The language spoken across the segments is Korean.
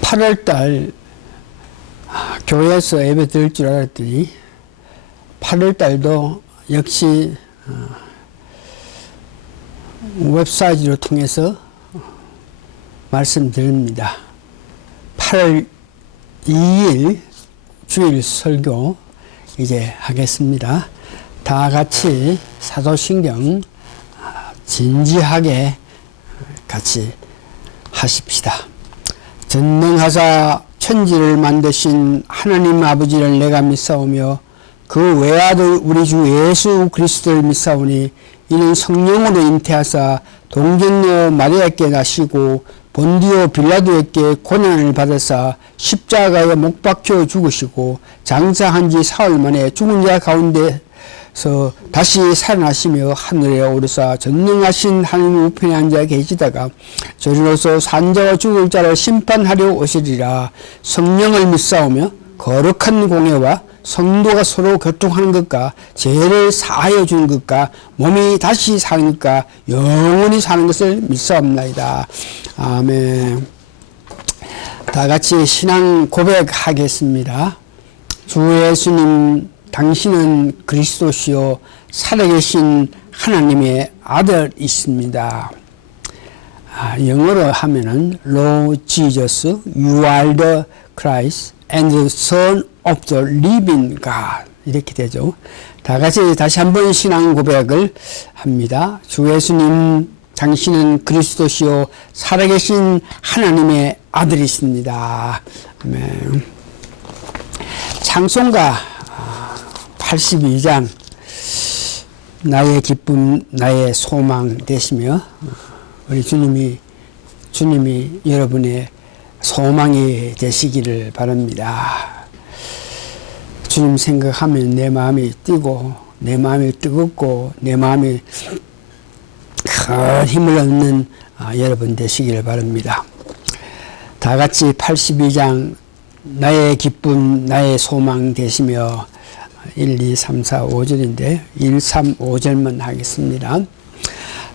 8월달 교회에서 예배 드릴 줄 알았더니 8월달도 역시 웹사이트를 통해서 말씀드립니다. 8월 2일 주일 설교 이제 하겠습니다. 다 같이 사도신경 진지하게 같이 하십시다. 전능하사 천지를 만드신 하나님 아버지를 내가 믿사오며 그 외아들 우리 주 예수 그리스도를 믿사오니 이는 성령으로 잉태하사 동정녀 마리아께 나시고 본디오 빌라도에게 고난을 받으사 십자가에 못 박혀 죽으시고 장사한 지 사흘 만에 죽은 자 가운데서 다시 살아나시며 하늘에 오르사 전능하신 하나님 우편에 앉아 계시다가 저리로서 산자와 죽을 자를 심판하려 오시리라. 성령을 믿사오며 거룩한 공예와 성도가 서로 교통하는 것과 죄를 사하여 주는 것과 몸이 다시 사는 것과 영원히 사는 것을 믿사옵나이다. 아멘. 다 같이 신앙 고백하겠습니다. 주 예수님, 당신은 그리스도시요 살아계신 하나님의 아들이십니다. 영어로 하면은 Lord Jesus, you are the Christ and the Son of the living God 이렇게 되죠. 다 같이 다시 한번 신앙 고백을 합니다. 주 예수님, 당신은 그리스도시요 살아계신 하나님의 아들이십니다. 아멘. 창송가 82장 나의 기쁨 나의 소망 되시며 우리 주님이 여러분의 소망이 되시기를 바랍니다. 주님 생각하면 내 마음이 뛰고 내 마음이 뜨겁고 내 마음이 큰 힘을 얻는 여러분 되시기를 바랍니다. 다 같이 82장 나의 기쁨 나의 소망 되시며 1, 2, 3, 4, 5절인데 1, 3, 5절만 하겠습니다.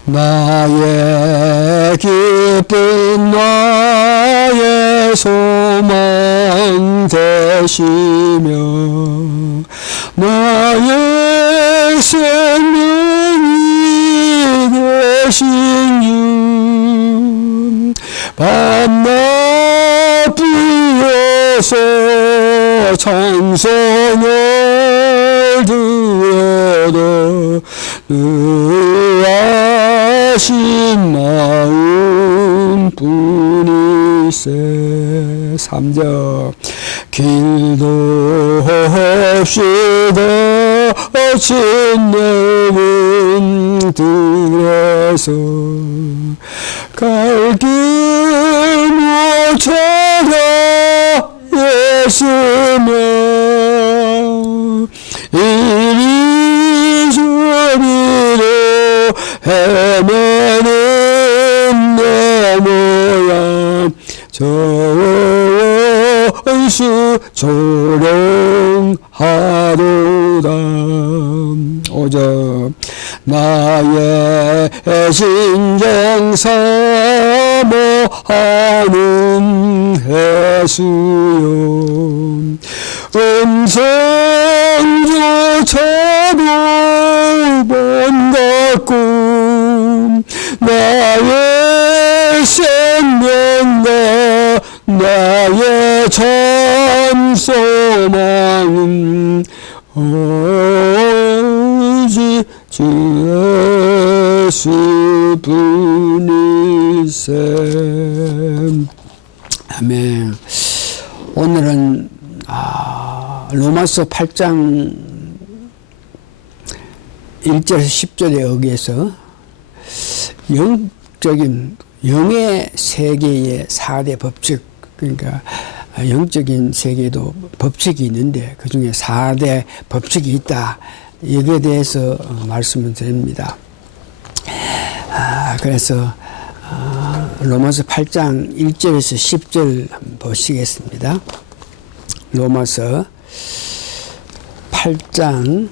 나의 기쁨 나의 소망 되시며 나의 생명이 되신 주 밤낮 불러서 찬송을 드려도 하신 마음 뿐이세. 3절 길도 없이 거친 내문 들에서 갈 길 못 찾아 예수며 이리저리로 헤매는 내 모양 저원수 조롱하도다. 5절 나의 신정 사모하는 예수여 음성조차도 못 갖고 나의 생명과 나의 참 소망은 오직 주 예수뿐이세. 아멘. 오늘은 로마서 8장 1절에서 10절에 의해서 영적인 영의 세계의 4대 법칙, 그러니까 영적인 세계도 법칙이 있는데 그 중에 4대 법칙이 있다. 여기에 대해서 말씀을 드립니다. 그래서 로마서 8장 1절에서 10절 한번 보시겠습니다. 로마서 8장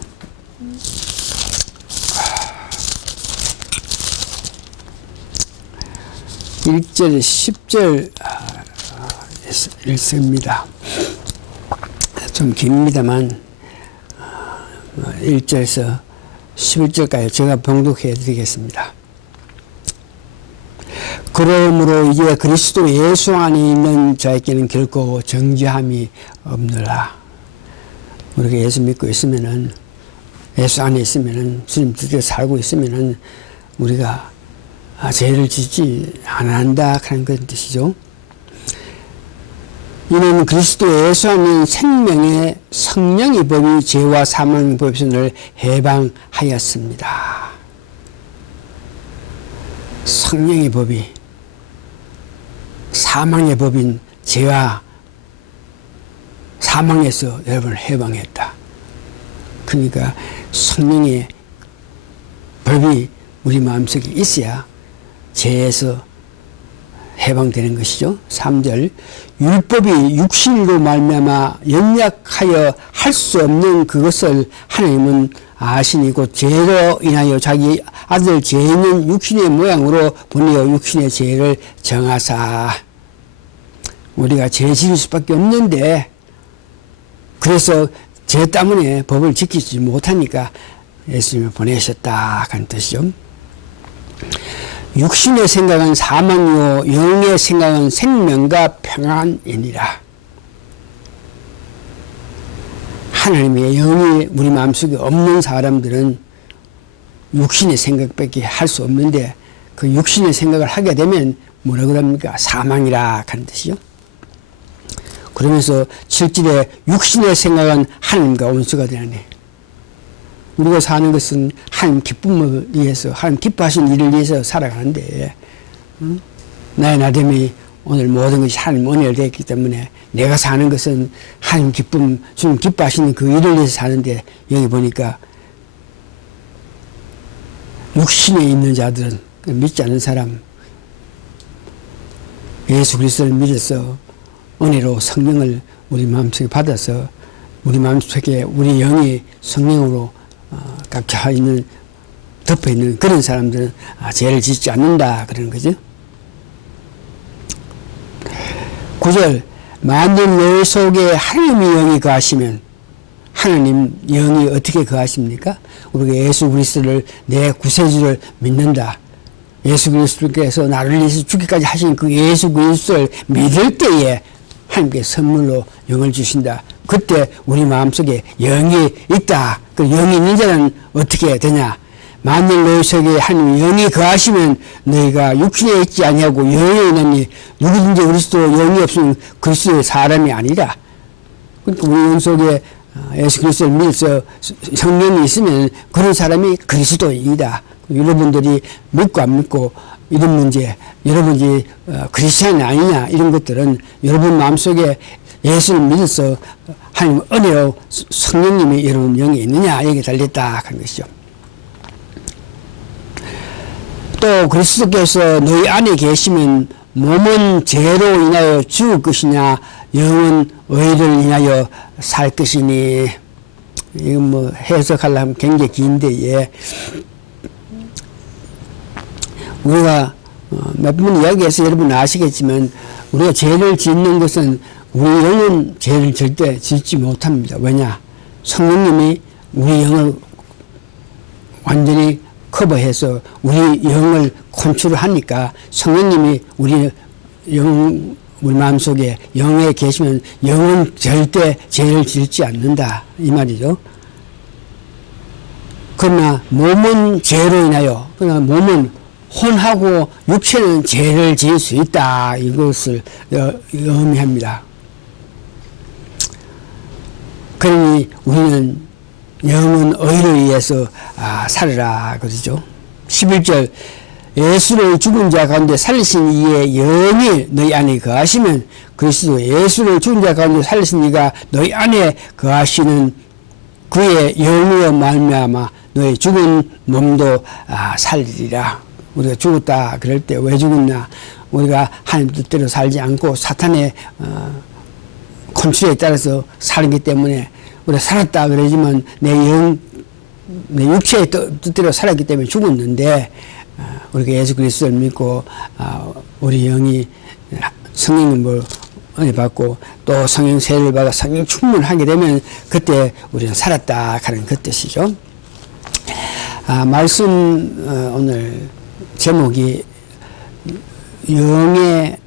1절 10절 읽습니다. 좀 깁니다만 1절에서 11절까지 제가 봉독해 드리겠습니다. 그러므로 이제 그리스도 예수 안에 있는 자에게는 결코 정죄함이 없느라. 우리가 예수 믿고 있으면은, 예수 안에 있으면은, 주님 뜻대로 살고 있으면은 우리가 죄를 짓지 않는다 하는 그런 뜻이죠. 이는 그리스도 예수 안에 있는 생명의 성령의 법이 죄와 사망의 법에서 늘 해방하였습니다. 성령의 법이 사망의 법인 죄와 사망에서 여러분을 해방했다. 그러니까 성령의 법이 우리 마음속에 있어야 죄에서 해방되는 것이죠. 3절 율법이 육신으로 말미암아 연약하여 할 수 없는 그것을 하나님은 아시니 곧 죄로 인하여 자기 아들 죄 있는 육신의 모양으로 보내어 육신의 죄를 정하사. 우리가 죄 지을 수밖에 없는데 그래서 죄 때문에 법을 지키지 못하니까 예수님을 보내셨다 하는 뜻이죠. 육신의 생각은 사망이요 영의 생각은 생명과 평안이니라. 하나님의 영이 우리 마음속에 없는 사람들은 육신의 생각밖에 할 수 없는데 그 육신의 생각을 하게 되면 뭐라 그럽니까? 사망이라 하는 뜻이요. 그러면서 7절에 육신의 생각은 하나님과 원수가 되나니. 우리가 사는 것은 하나님 기쁨을 위해서, 하나님 기뻐하신 일을 위해서 살아가는데, 나의 나됨이 오늘 모든 것이 하나님 은혜로 되어 있기 때문에 내가 사는 것은 하나님 기쁨, 주님 기뻐하시는 그 일을 위해서 사는데, 여기 보니까 육신에 있는 자들은, 믿지 않는 사람, 예수 그리스도를 믿어서 은혜로 성령을 우리 마음속에 받아서 우리 마음속에 우리 영이 성령으로 깎여 있는, 덮여 있는 그런 사람들은 죄를 짓지 않는다 그러는 거죠. 9절 만일 너희 속에 하나님의 영이 거하시면, 하나님 영이 어떻게 거하십니까? 우리가 예수 그리스도를 내 구세주를 믿는다. 예수 그리스도께서 나를 위해서 죽기까지 하신 그 예수 그리스도를 믿을 때에 하나님께 선물로 영을 주신다. 그때 우리 마음속에 영이 있다. 그 영이 있는 자는 어떻게 되냐? 만일 너희 속에 하나님 영이 거하시면 너희가 육신에 있지 아니하고 영에 있느니 누구든지 그리스도 영이 없으면 그리스도의 사람이 아니라. 그러니까 우리 영 속에 예수 그리스도를 믿어서 성령이 있으면 그런 사람이 그리스도이다. 여러분들이 믿고 안 믿고 이런 문제, 여러분이 크리스찬이 아니냐 이런 것들은 여러분 마음속에 예수를 믿어서 하나님 은혜로 성령님이 여러분 영에 있느냐 여기에 달렸다 하는 것이죠. 또 그리스도께서 너희 안에 계시면 몸은 죄로 인하여 죽을 것이냐 영은 의를 인하여 살 것이니. 이건 뭐 해석하려면 굉장히 긴데, 예. 우리가 몇 번 이야기해서 여러분 아시겠지만 우리가 죄를 짓는 것은 우리 영은 죄를 절대 짓지 못합니다. 왜냐? 성령님이 우리 영을 완전히 커버해서 우리 영을 컨트롤하니까 성령님이 우리 마음속에 영에 계시면 영은 절대 죄를 짓지 않는다 이 말이죠. 그러나 몸은 죄로 인하여, 그러나 몸은 혼하고 육체는 죄를 지을 수 있다. 이것을 의미합니다. 그러니 우리는 영은 의를 위해서 살으라 그러죠. 11절 예수를 죽은 자 가운데 살리신 이의 영이 너희 안에 거하시면 그리스도 예수를 죽은 자 가운데 살리신 이가 너희 안에 거하시는 그의 영으로 말미암아 너희 죽은 몸도 살리리라. 우리가 죽었다 그럴 때 왜 죽었냐? 우리가 하나님 뜻대로 살지 않고 사탄의 컨트롤에 따라서 살기 때문에 우리가 살았다 그러지만 내 육체의 뜻대로 살았기 때문에 죽었는데, 우리가 예수 그리스도를 믿고 우리 영이 성령님을 은혜 받고 또 성령 세례를 받아 성령 충만하게 되면 그때 우리는 살았다 하는 그 뜻이죠. 말씀 오늘 제목이 영의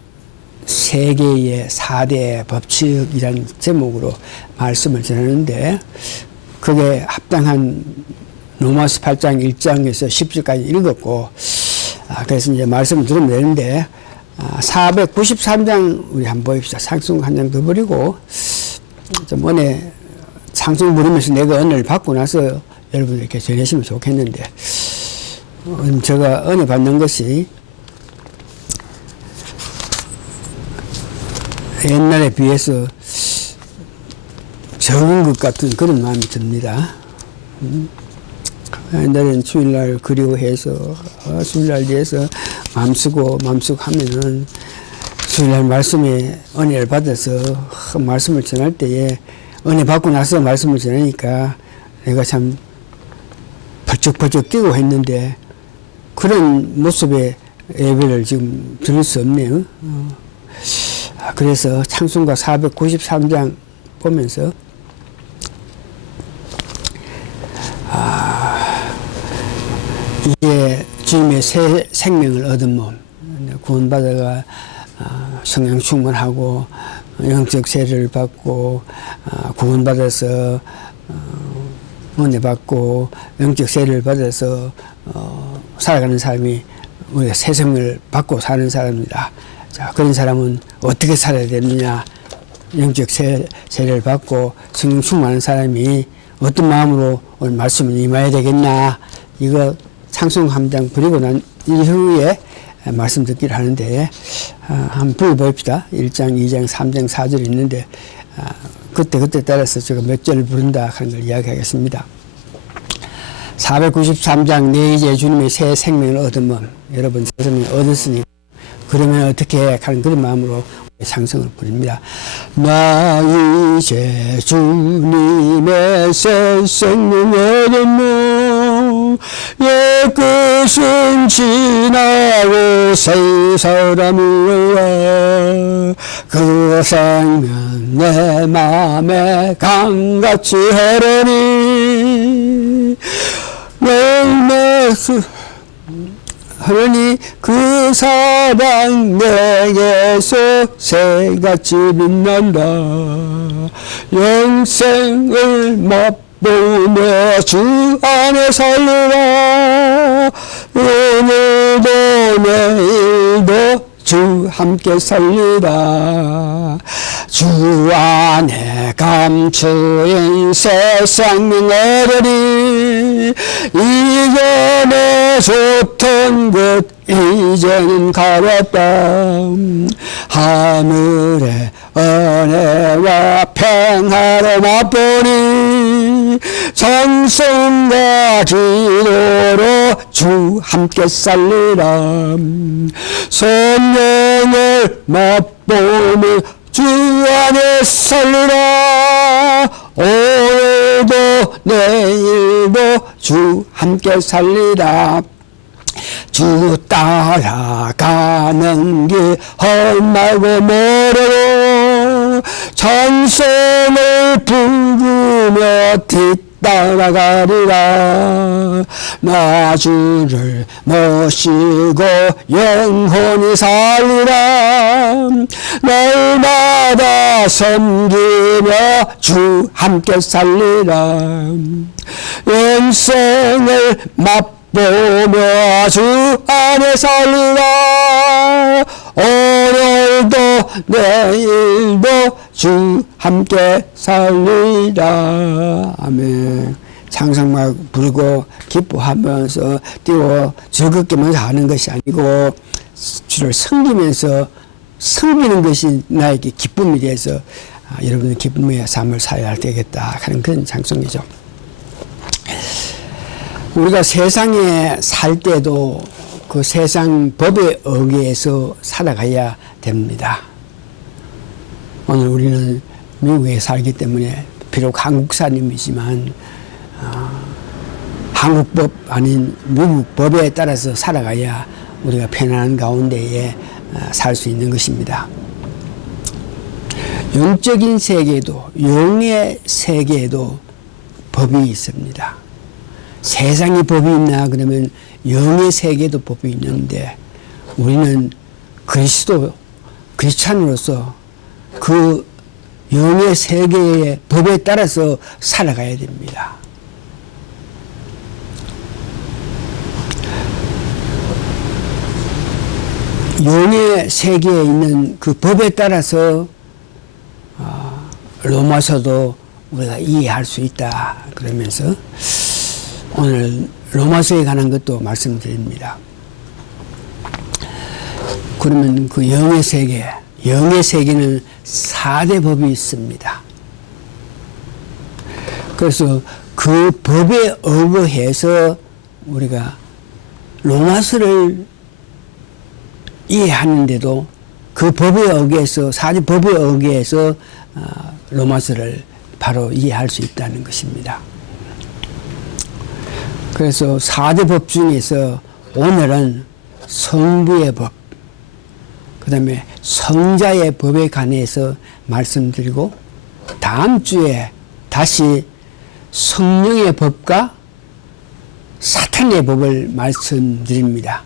세계의 4대 법칙이라는 제목으로 말씀을 전하는데 그게 합당한 로마서 8장 1장에서 10절까지 읽었고 그래서 이제 말씀을 들으면 되는데 493장 우리 한번 봅시다. 찬송 한 장 더 버리고 좀 은혜 찬송 부르면서 내가 은혜를 받고 나서 여러분들께 전하시면 좋겠는데 제가 은혜 받는 것이 옛날에 비해서 적은 것 같은 그런 마음이 듭니다. 옛날에는 주일날 그리워해서 주일날 위해서 마음쓰고 하면은 주일날 말씀에 은혜를 받아서 말씀을 전할 때에 은혜 받고 나서 말씀을 전하니까 내가 참 벌쩍벌쩍 뛰고 했는데 그런 모습의 예배를 지금 들을 수 없네요. 그래서 찬송가 493장 보면서 이게 주님의 새 생명을 얻은 몸, 구원받아가 성령 충만하고 영적 세례를 받고 구원받아서 은혜 받고 영적 세례를 받아서 살아가는 사람이 우리가 새 생명을 받고 사는 사람입니다. 자, 그런 사람은 어떻게 살아야 되느냐? 영적 세례를 받고 성령 충만한 사람이 어떤 마음으로 오늘 말씀을 임해야 되겠나? 이거 찬송 한 장 부리고 난 이후에 말씀 듣기를 하는데 한번 불러봅시다. 1장, 2장, 3장, 4절 있는데 그때 따라서 제가 몇 절을 부른다 하는 걸 이야기하겠습니다. 493장 내 이제 주님의 새 생명을 얻은 몸 여러분 새 생명을 얻었으니 그러면 어떻게 해? 하는 그런 마음으로 찬송을 부릅니다. 나 이제 주님의 새 생명을 얻은 몸 옛것은 지나고 새 사람이라 그 생명 내 맘에 강같이 흐르니 흐르니 그 사랑 내게서 새같이 빛난다 영생을 맛보며 주 안에 살리라 오늘도 내일도 주 함께 살리라 주 안에 감추인 새 생명 얻으리 이전에 좋던 것 이제는 가볍다 하늘의 은혜와 평화로 맛보니 찬송과 기도로 주 함께 살리라 성령을 맛보며 주 안에 살리라 오늘도 내일도 주 함께 살리라 주 따라가는 길 험하고 멀어도 찬송을 부르며 뒤따라가리라 나 주를 모시고 영혼이 살리라 날마다 섬기며 주 함께 살리라 영생을 맛보며 주 안에 살리라 오늘도 내일도 주 함께 살리라 아멘. 찬송만 부르고 기뻐하면서 뛰고 즐겁게만 하는 것이 아니고 주를 섬기면서 섬기는 것이 나에게 기쁨이 돼서 여러분의 기쁨의 삶을 살아야 되겠다 하는 그런 찬송이죠. 우리가 세상에 살 때도 그 세상 법에 의해서 살아가야 됩니다. 오늘 우리는 미국에 살기 때문에 비록 한국사람이지만 한국법 아닌 미국 법에 따라서 살아가야 우리가 편안한 가운데에 살 수 있는 것입니다. 영적인 세계에도, 영의 세계에도 법이 있습니다. 세상에 법이 있나 그러면 영의 세계에도 법이 있는데, 우리는 크리스찬으로서 그 영의 세계의 법에 따라서 살아가야 됩니다. 영의 세계에 있는 그 법에 따라서 로마서도 우리가 이해할 수 있다 그러면서 오늘 로마서에 관한 것도 말씀드립니다. 그러면 그 영의 세계는 4대 법이 있습니다. 그래서 그 법에 의거해서 우리가 로마서를 이해하는데도 그 법에 의거해서, 4대 법에 의거해서 로마서를 바로 이해할 수 있다는 것입니다. 그래서 4대 법 중에서 오늘은 성부의 법, 그 다음에 성자의 법에 관해서 말씀드리고, 다음 주에 다시 성령의 법과 사탄의 법을 말씀드립니다.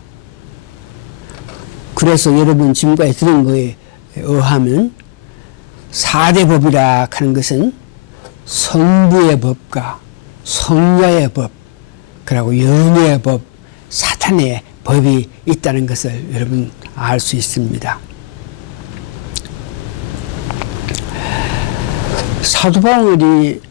그래서 여러분 지금까지 들은 거에 의하면 4대 법이라 하는 것은 성부의 법과 성자의 법, 그리고 영의 법, 사탄의 법이 있다는 것을 여러분 알 수 있습니다. 사도 바울이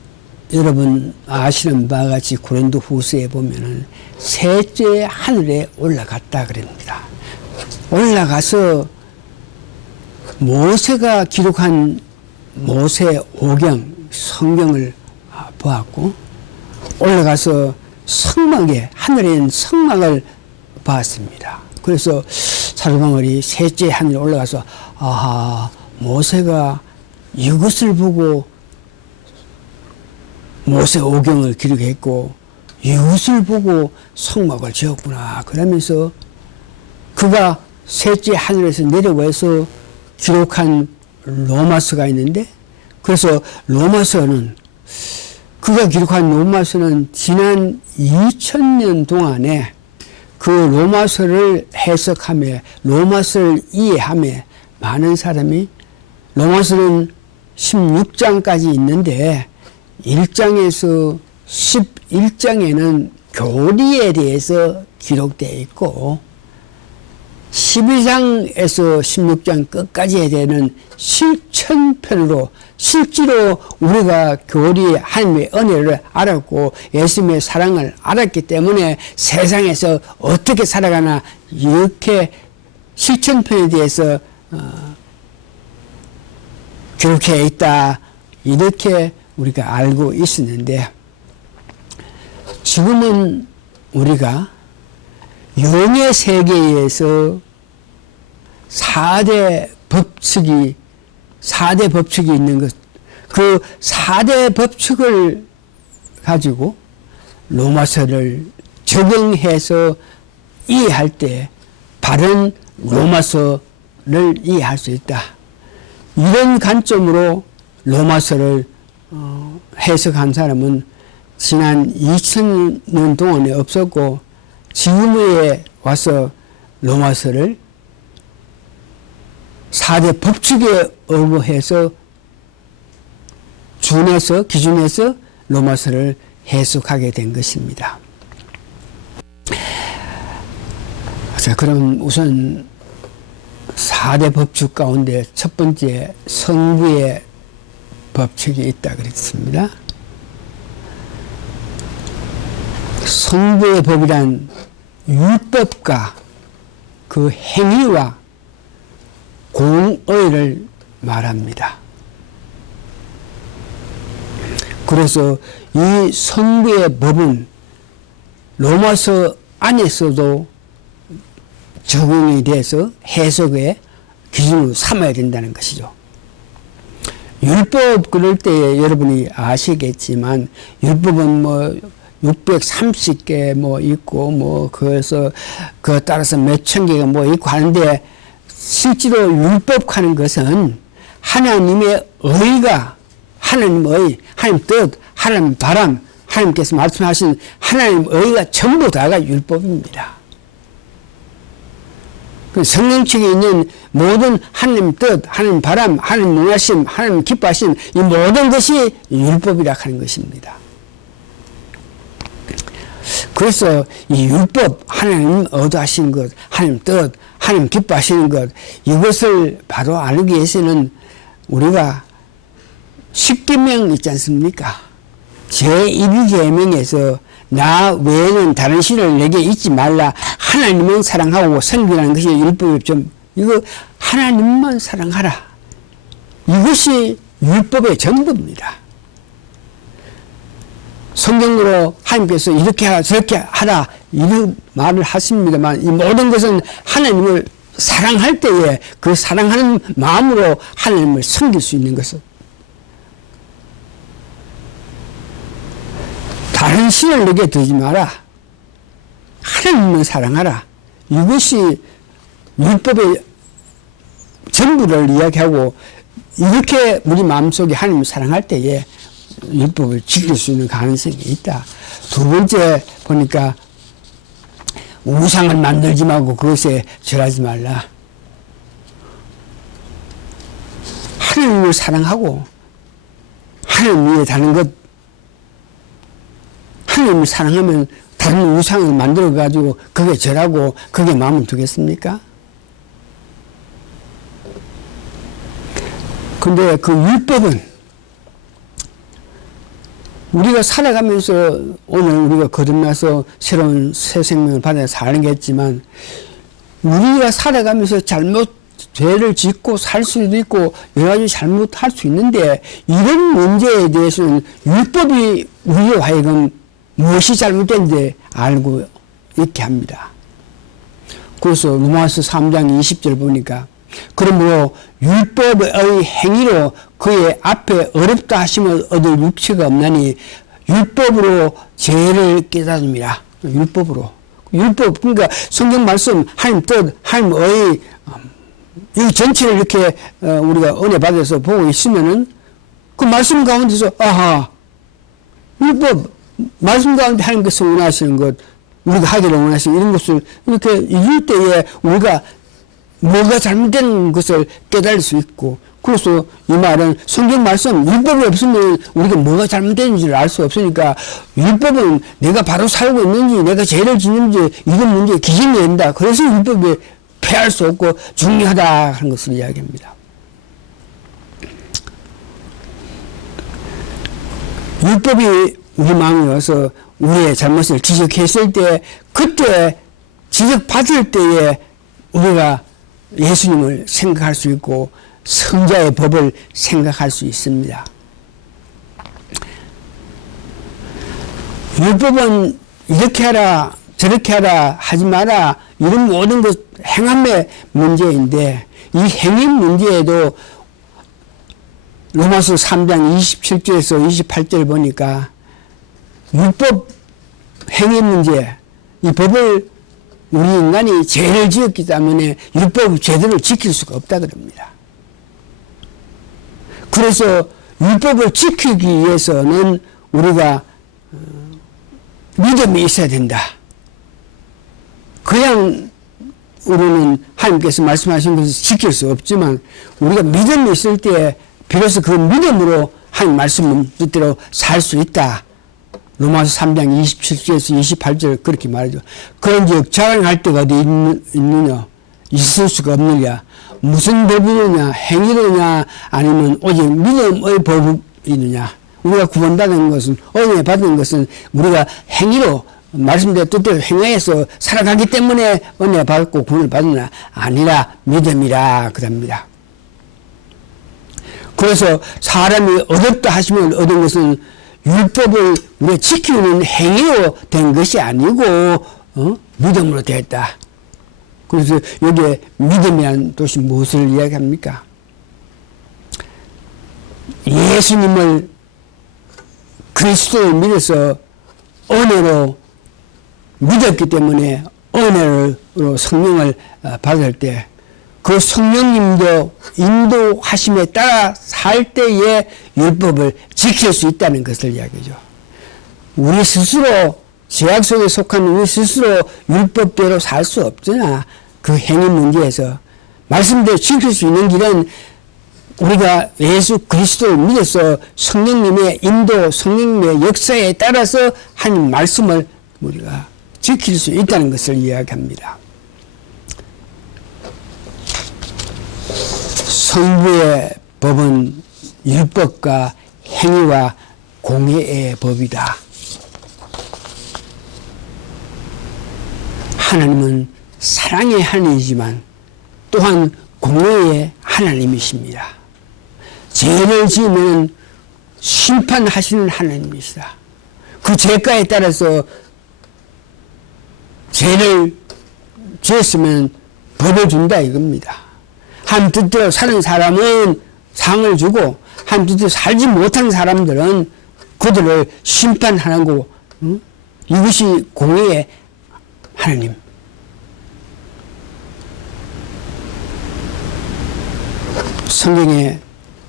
여러분 아시는 바와 같이 고린도 후서에 보면은 셋째 하늘에 올라갔다 그럽니다. 올라가서 모세가 기록한 모세 오경 성경을 보았고, 올라가서 성막에, 하늘에 있는 성막을 봤습니다. 그래서 사도 바울이 셋째 하늘에 올라가서 아하, 모세가 이것을 보고 모세 오경을 기록했고 이것을 보고 성막을 지었구나 그러면서 그가 셋째 하늘에서 내려와서 기록한 로마서가 있는데, 그래서 로마서는, 그가 기록한 로마서는 지난 2000년 동안에 그 로마서를 해석하며 로마서를 이해하며 많은 사람이, 로마서는 16장까지 있는데 1장에서 11장에는 교리에 대해서 기록되어 있고 12장에서 16장 끝까지 해야 되는 실천편으로 실제로 우리가 교리 하나님의 은혜를 알았고 예수님의 사랑을 알았기 때문에 세상에서 어떻게 살아가나 이렇게 실천편에 대해서 기록해 있다 이렇게 우리가 알고 있었는데, 지금은 우리가 영의 세계에서 4대 법칙이 있는 것, 그 4대 법칙을 가지고 로마서를 적용해서 이해할 때 바른 로마서를 이해할 수 있다. 이런 관점으로 로마서를 해석한 사람은 지난 2000년 동안에 없었고, 지금에 와서 로마서를 4대 법칙에 의거해서 기준해서 로마서를 해석하게 된 것입니다. 자, 그럼 우선 4대 법칙 가운데 첫 번째 성부의 법칙이 있다 그랬습니다. 성부의 법이란 율법과 그 행위와 공의를 말합니다. 그래서 이 성부의 법은 로마서 안에서도 적용이 돼서 해석의 기준으로 삼아야 된다는 것이죠. 율법 그럴 때 여러분이 아시겠지만 율법은 뭐 630개 뭐 있고 그래서 그 따라서 몇천 개가 뭐 있고 하는데, 실제로 율법하는 것은 하나님의 의가, 하나님의, 하나님 뜻, 하나님 바람, 하나님께서 말씀하신 하나님 의가 전부 다가 율법입니다. 성령책에 있는 모든 하나님 뜻, 하나님 바람, 하나님 원하심, 하나님 기뻐하심, 이 모든 것이 율법이라 하는 것입니다. 그래서 이 율법, 하나님 의도하시는 것, 하나님 뜻, 하나님 기뻐하시는 것, 이것을 바로 알기 위해서는 우리가 십계명 있지 않습니까? 제1계명에서 나 외에는 다른 신을 내게 잊지 말라. 하나님은 사랑하고 섬기라는 것이 율법의 점. 이거 하나님만 사랑하라. 이것이 율법의 전부입니다. 성경으로 하나님께서 이렇게 하라 저렇게 하라 이런 말을 하십니다만 이 모든 것은 하나님을 사랑할 때에 그 사랑하는 마음으로 하나님을 섬길 수 있는 것은 다른 신을 내게 두지 마라. 하나님을 사랑하라. 이것이 율법의 전부를 이야기하고 이렇게 우리 마음속에 하나님을 사랑할 때에 율법을 지킬 수 있는 가능성이 있다. 두 번째 보니까 우상을 만들지 말고 그것에 절하지 말라. 하나님을 사랑하고 하나님 위에 다른 것 하나님을 사랑하면 다른 우상을 만들어 가지고 그게 절하고 그게 마음을 두겠습니까? 근데 그 율법은 우리가 살아가면서 오늘 우리가 거듭나서 새로운 새 생명을 받아 살겠지만 우리가 살아가면서 죄를 짓고 살 수도 있고 여러 가지 잘못할 수 있는데 이런 문제에 대해서는 율법이 우리로 하여금 무엇이 잘못된지 알고 있게 합니다. 그래서 로마서 3장 20절 보니까 그러므로 율법의 행위로 그의 앞에 어렵다 하심을 얻을 육체가 없나니 율법으로 죄를 깨달음이라. 율법으로. 율법 그러니까 성경 말씀 하나님 뜻 하나님의 이 전체를 이렇게 우리가 은혜 받아서 보고 있으면은 그 말씀 가운데서 아하 율법 말씀 가운데 하나님께서 원하시는 것 우리가 하기를 원하시는 이런 것을 이렇게 이길 때에 우리가 뭐가 잘못된 것을 깨달을 수 있고 그래서 이 말은 성경 말씀 율법이 없으면 우리가 뭐가 잘못된지를 알 수 없으니까 율법은 내가 바로 살고 있는지 내가 죄를 짓는지 이런 문제에 기준이 된다. 그래서 율법이 피할 수 없고 중요하다 하는 것을 이야기합니다. 율법이 우리 마음에 와서 우리의 잘못을 지적했을 때 그때 지적받을 때에 우리가 예수님을 생각할 수 있고 성자의 법을 생각할 수 있습니다. 율법은 이렇게 하라 저렇게 하라 하지 마라 이런 모든 것 행함의 문제인데 이 행위 문제에도 로마서 3장 27절에서 28절 보니까 율법 행위 문제 이 법을 우리 인간이 죄를 지었기 때문에 율법을 제대로 지킬 수가 없다 그럽니다. 그래서 율법을 지키기 위해서는 우리가 믿음이 있어야 된다. 그냥 우리는 하나님께서 말씀하신 것을 지킬 수 없지만 우리가 믿음이 있을 때 비로소 그 믿음으로 하나님 말씀 뜻대로 살 수 있다. 로마서 3장 27절에서 28절 그렇게 말하죠. 그런즉 자랑할 때가 어디 있느냐 있을 수가 없느냐 무슨 법이느냐 행위느냐 아니면 오직 믿음의 법이느냐 우리가 구원받은 것은 은혜 받은 것은 우리가 행위로 말씀대로 뜻대로 행해서 살아가기 때문에 은혜 받고 구원을 받으나 아니라 믿음이라 그럽니다. 그래서 사람이 얻었다 하시면 얻은 것은 율법을 우리가 지키는 행위로 된 것이 아니고 믿음으로 되었다. 그래서 여기에 믿음이라는 뜻이 무엇을 이야기합니까? 예수님을 그리스도를 믿어서 은혜로 믿었기 때문에 은혜로 성령을 받을 때 그 성령님도 인도하심에 따라 살 때에 율법을 지킬 수 있다는 것을 이야기죠. 우리 스스로 죄악 속에 속한 우리 스스로 율법대로 살 수 없잖아. 그 행위 문제에서 말씀대로 지킬 수 있는 길은 우리가 예수 그리스도를 믿어서 성령님의 인도, 성령님의 역사에 따라서 하나님 말씀을 우리가 지킬 수 있다는 것을 이야기합니다. 성부의 법은 율법과 행위와 공의의 법이다. 하나님은 사랑의 하나님이지만 또한 공의의 하나님이십니다. 죄를 지으면 심판하시는 하나님이시다. 그 죄가에 따라서 죄를 지었으면 벌을 준다 이겁니다. 하나님 뜻대로 사는 사람은 상을 주고 하나님 뜻대로 살지 못하는 사람들은 그들을 심판하는 거고, 이것이 공의의 하나님. 성경에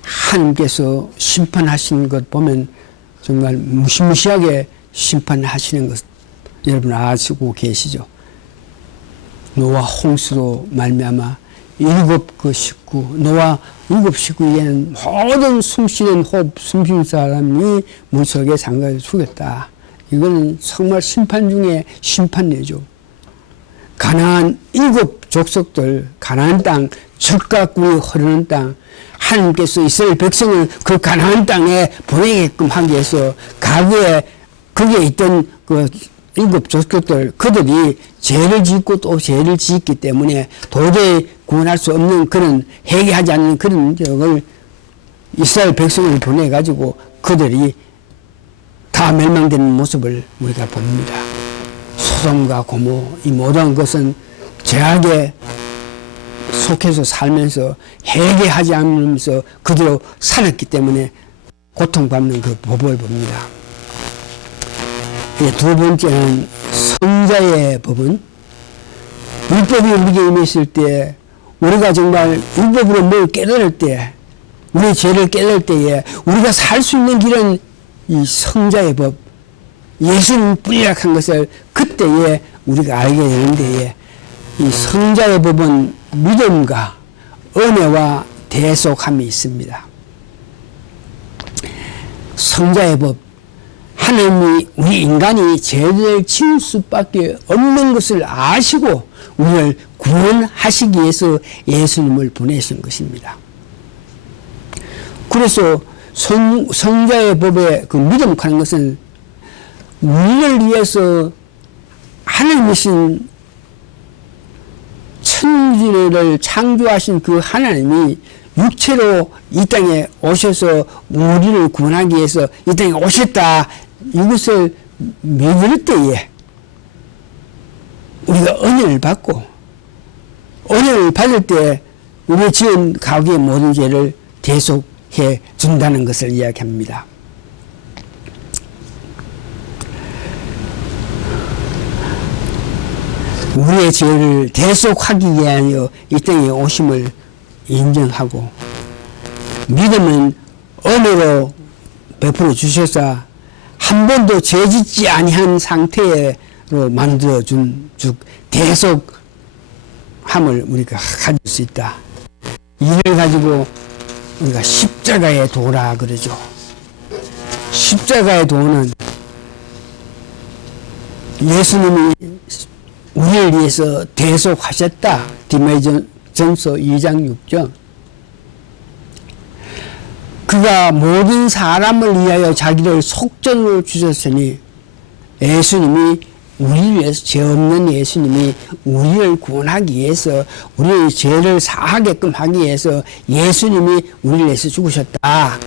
하나님께서 심판하시는 것 보면 정말 무시무시하게 심판하시는 것 여러분 아시고 계시죠? 노아 홍수로 말미암아 7 식구, 노아 7 식구에는 모든 숨쉬는 호흡, 숨쉬는 사람이 물속에 잠가서 죽였다. 이거는 정말 심판 중에 심판이죠. 가나안 7 족속들, 가나안 땅, 젖과 꿀이 흐르는 땅, 하나님께서 이스라엘 백성을 그 가나안 땅에 보내게끔 하기 위해서 가구에 거기에 있던 그 7 족속들, 그들이 죄를 짓고 또 죄를 짓기 때문에 도저히 구원할 수 없는 그런 회개하지 않는 그런 적을 이스라엘 백성을 보내가지고 그들이 다 멸망되는 모습을 우리가 봅니다. 소돔과 고모 이 모든 것은 죄악에 속해서 살면서 회개하지 않으면서 그대로 살았기 때문에 고통받는 그 법을 봅니다. 두 번째는 성자의 법은 율법이 우리에게 임했을 때 우리가 정말 율법으로 뭘 깨달을 때 우리 죄를 깨달을 때에 우리가 살 수 있는 길은 이 성자의 법, 예수님 뿌리락한 것을 그때에 우리가 알게 되는 데에 이 성자의 법은 믿음과 은혜와 대속함이 있습니다. 성자의 법, 하나님이 우리 인간이 죄를 지을 수밖에 없는 것을 아시고 우리를 구원하시기 위해서 예수님을 보내신 것입니다. 그래서 성자의 법의 그 믿음하는 것은 우리를 위해서 하나님이신 천지를 창조하신 그 하나님이 육체로 이 땅에 오셔서 우리를 구원하기 위해서 이 땅에 오셨다. 이것을 믿을 때에 우리가 은혜를 받고 은혜를 받을 때 우리 지은 가구의 모든 죄를 대속해 준다는 것을 이야기합니다. 우리의 죄를 대속하기 위하여 이 땅에 오심을 인정하고 믿음은 은혜로 베풀어 주셔서 한 번도 죄짓지 아니한 상태로 만들어 준 즉 대속함을 우리가 가질 수 있다. 이를 가지고 우리가 십자가의 도라 그러죠. 십자가의 도는 예수님이 우리를 위해서 대속하셨다. 디모데전서 2장 6절. 그가 모든 사람을 위하여 자기를 속전으로 주셨으니 예수님이 우리를 위해서 죄 없는 예수님이 우리를 구원하기 위해서 우리의 죄를 사하게끔 하기 위해서 예수님이 우리를 위해서 죽으셨다.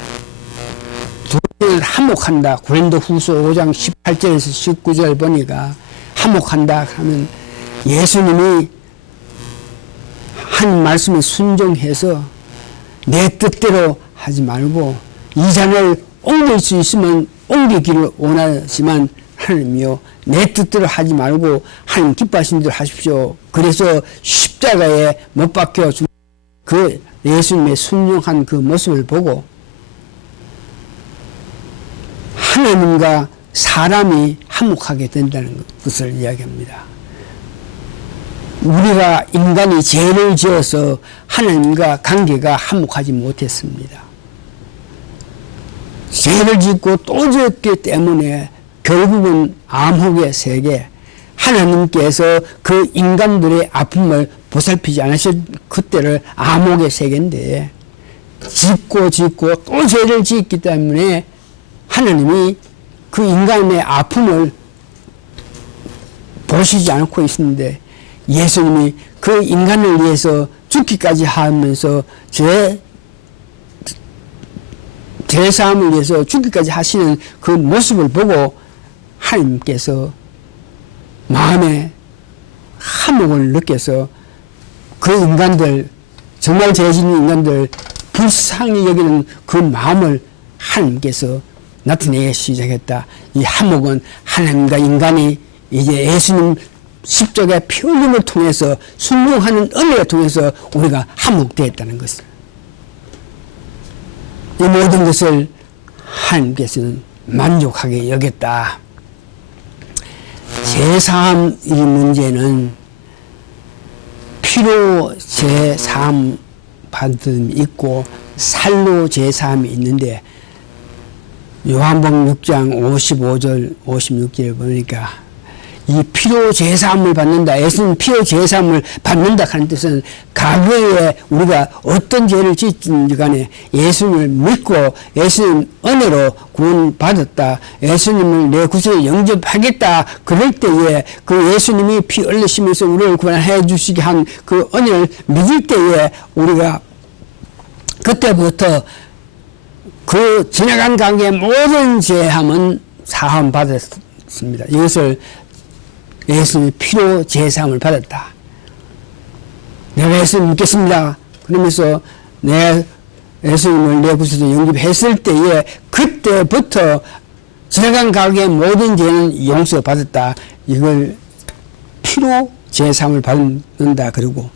두 번을 한몫한다. 고린도후서 5장 18절에서 19절 보니까 한몫한다 하면 예수님이 한 말씀에 순종해서 내 뜻대로 하지 말고 이 잔을 옮길 수 있으면 옮기기를 원하지만 하나님이요 내 뜻대로 하지 말고 하나님 기뻐하신 대로 하십시오. 그래서 십자가에 못 박혀 그 예수님의 순종한 그 모습을 보고 하나님과 사람이 화목하게 된다는 것을 이야기합니다. 우리가 인간이 죄를 지어서 하나님과 관계가 화목하지 못했습니다. 죄를 짓고 또 지었기 때문에 결국은 암흑의 세계, 하나님께서 그 인간들의 아픔을 보살피지 않으실 그때를 암흑의 세계인데, 짓고 또 죄를 짓기 때문에 하나님이 그 인간의 아픔을 보시지 않고 있는데, 예수님이 그 인간을 위해서 죽기까지 하면서 죄사함을 위해서 죽기까지 하시는 그 모습을 보고 하나님께서 마음에 화목을 느껴서 그 인간들, 정말 죄 짓는 인간들 불쌍히 여기는 그 마음을 하나님께서 나타내기 시작했다. 이 화목은 하나님과 인간이 이제 예수님 십자가의 피 흘림을 통해서 순종하는 은혜를 통해서 우리가 화목되었다는 것을, 이 모든 것을 하나님께서는 만족하게 여겼다. 제사함 이 문제는 피로 제사함 받음이 있고 살로 제사함이 있는데, 요한복음 6장 55절 56절을 보니까 이 피로 제사함을 받는다, 예수님 피로 제사함을 받는다 하는 뜻은 과거에 우리가 어떤 죄를 짓든지 간에 예수님을 믿고 예수님 은혜로 구원받았다, 예수님을 내 구세주로 영접하겠다, 그럴 때에 그 예수님이 피 흘리시면서 우리를 구원해 주시게 한 그 은혜를 믿을 때에 우리가 그때부터 그 지나간 관계의 모든 죄함은 사함 받았습니다. 이것을 예수님이 피로 제사함을 받았다. 내가 예수님 믿겠습니다. 그러면서 내 예수님을 내 구세주로 영접했을 때에 그때부터 지나간 가게의 모든 죄는 용서받았다. 이걸 피로 제사함을 받는다. 그리고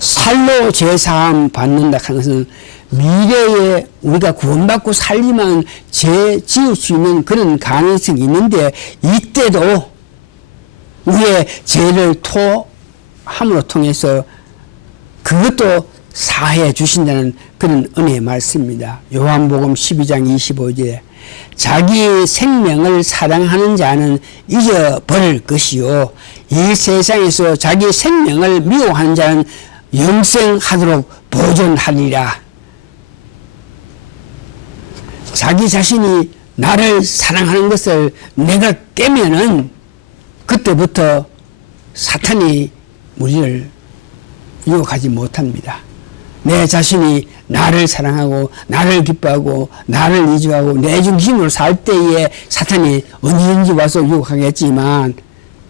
살로 제사함 받는다 하는 것은 미래에 우리가 구원받고 살리만 죄 지을 수 있는 그런 가능성이 있는데, 이때도 우리의 죄를 토함으로 통해서 그것도 사해 주신다는 그런 은혜의 말씀입니다. 요한복음 12장 25절에 자기 생명을 사랑하는 자는 잊어버릴 것이요, 이 세상에서 자기 생명을 미워하는 자는 영생하도록 보존하리라. 자기 자신이 나를 사랑하는 것을 내가 깨면은 그때부터 사탄이 우리를 유혹하지 못합니다. 내 자신이 나를 사랑하고 나를 기뻐하고 나를 이주하고 내 중심으로 살 때에 사탄이 언제든지 와서 유혹하겠지만,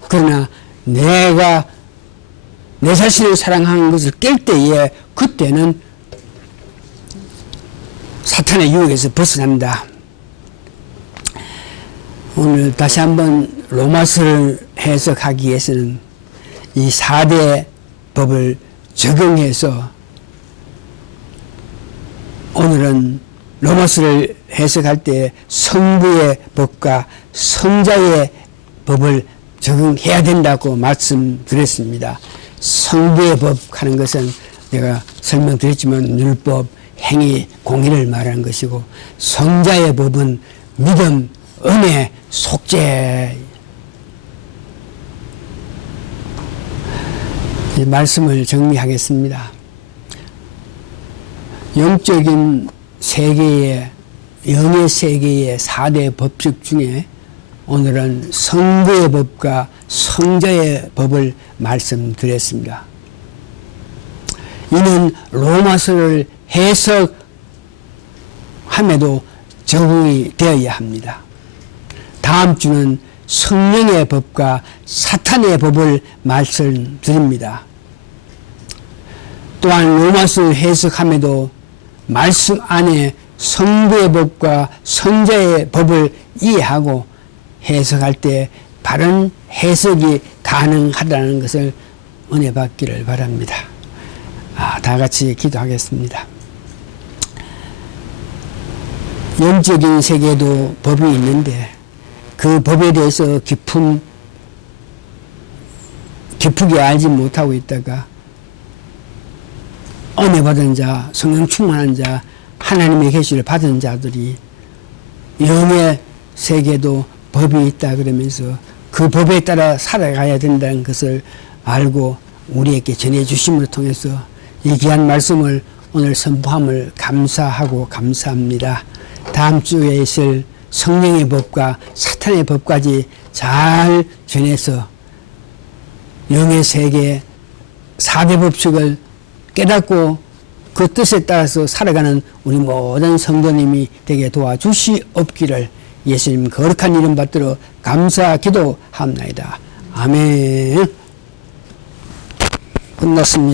그러나 내가 내 자신을 사랑하는 것을 깰 때에 그때는 사탄의 유혹에서 벗어납니다. 오늘 다시 한번 로마서를 해석하기 위해서는 이 4대 법을 적용해서 오늘은 로마서를 해석할 때 성부의 법과 성자의 법을 적용해야 된다고 말씀드렸습니다. 성부의 법 하는 것은 내가 설명드렸지만 율법, 행위, 공의를 말하는 것이고, 성자의 법은 믿음, 은혜, 속죄. 이 말씀을 정리하겠습니다. 영적인 세계의, 영의 세계의 4대 법칙 중에 오늘은 성부의 법과 성자의 법을 말씀드렸습니다. 이는 로마서를 해석함에도 적응이 되어야 합니다. 다음 주는 성령의 법과 사탄의 법을 말씀드립니다. 또한 로마서를 해석함에도 말씀 안에 성부의 법과 성자의 법을 이해하고 해석할 때 바른 해석이 가능하다는 것을 은혜 받기를 바랍니다. 다 같이 기도하겠습니다. 영적인 세계도 법이 있는데 그 법에 대해서 깊게 알지 못하고 있다가 은혜 받은 자, 성령 충만한 자, 하나님의 계시를 받은 자들이 영의 세계도 법이 있다 그러면서 그 법에 따라 살아가야 된다는 것을 알고 우리에게 전해주심을 통해서 이 귀한 말씀을 오늘 선포함을 감사하고 감사합니다. 다음 주에 있을 성령의 법과 사탄의 법까지 잘 전해서 영의 세계 4대 법칙을 깨닫고 그 뜻에 따라서 살아가는 우리 모든 성도님이 되게 도와주시옵기를 예수님 거룩한 이름 받들어 감사 기도합나이다. 아멘. 끝났습니다.